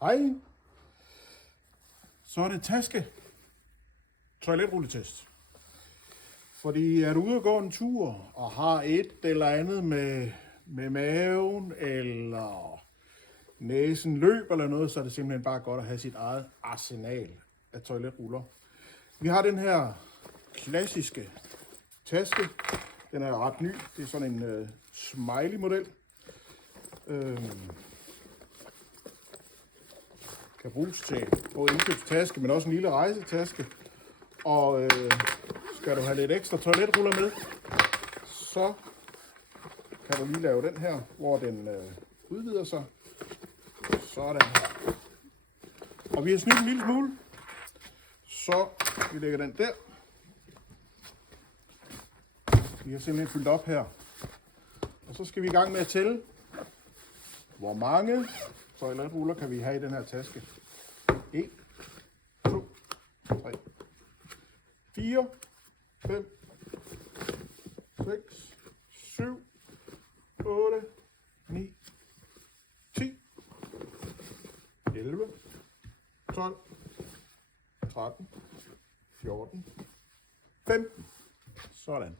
Hej. Så er det taske. Toiletrulletest. Fordi er du ude og gå en tur og har et eller andet med maven eller næsen løb eller noget, så er det simpelthen bare godt at have sit eget arsenal af toiletruller. Vi har den her klassiske taske. Den er ret ny. Det er sådan en smiley-model. Kan bruges til både indkøbstaske, men også en lille rejsetaske. Og skal du have lidt ekstra toiletruller med, så kan du lige lave den her, hvor den udvider sig. Sådan. Og vi har snydt en lille smule, så vi lægger den der. Vi har simpelthen fyldt op her. Og så skal vi i gang med at tælle, hvor mange toiletruller kan vi have i den her taske. 1, 2, 3, 4, 5, 6, 7, 8, 9, 10, 11, 12, 13, 14, 15. Sådan.